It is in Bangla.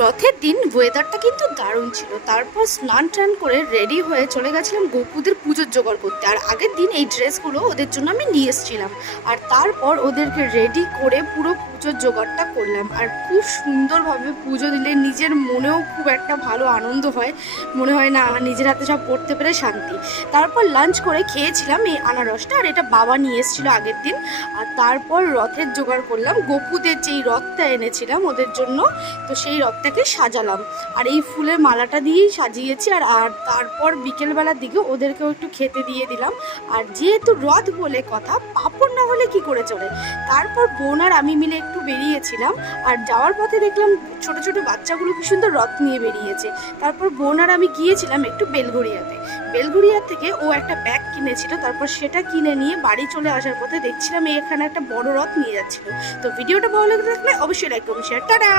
রথের দিন ওয়েদারটা কিন্তু দারুণ ছিল। তারপর স্নান টান করে রেডি হয়ে চলে গেছিলাম গোপুদের পুজোর জোগাড় করতে। আর আগের দিন এই ড্রেসগুলো ওদের জন্য আমি নিয়ে এসেছিলাম, আর তারপর ওদেরকে রেডি করে পুরো পুজোর জোগাড়টা করলাম। আর খুব সুন্দরভাবে পুজো দিলে নিজের মনেও খুব একটা ভালো আনন্দ হয়, মনে হয় না নিজের হাতে সব করতে পেরে শান্তি। তারপর লাঞ্চ করে খেয়েছিলাম এই আনারসটা, আর এটা বাবা নিয়ে এসেছিলো আগের দিন। আর তারপর রথের জোগাড় করলাম, গোপুদের যেই রথটা এনেছিলাম ওদের জন্য, তো সেই রথটাকে সাজালাম। আর এই ফুলের মালাটা দিয়েই সাজিয়েছি। আর আর তারপর বিকেলবেলার দিকে ওদেরকেও একটু খেতে দিয়ে দিলাম। আর যেহেতু রথ বলে কথা, পাঁপড় না হলে কি করে চলে। তারপর বোন আর আমি মিলে একটু বেরিয়েছিলাম, আর যাওয়ার পথে দেখলাম ছোট ছোট বাচ্চাগুলো কি সুন্দর রথ নিয়ে বেরিয়েছে। তারপর বোন আর আমি গিয়েছিলাম একটু বেলঘড়িয়াতে। বেলঘড়িয়া থেকে ও একটা ব্যাগ কিনেছিল, তারপর সেটা কিনে নিয়ে বাড়ি চলে আসার পথে দেখছিলাম এখানে একটা বড় রথ নিয়ে যাচ্ছিল। তো ভিডিওটা ভালো লাগলে অবশ্যই লাইক করুন, শেয়ার, টাটা।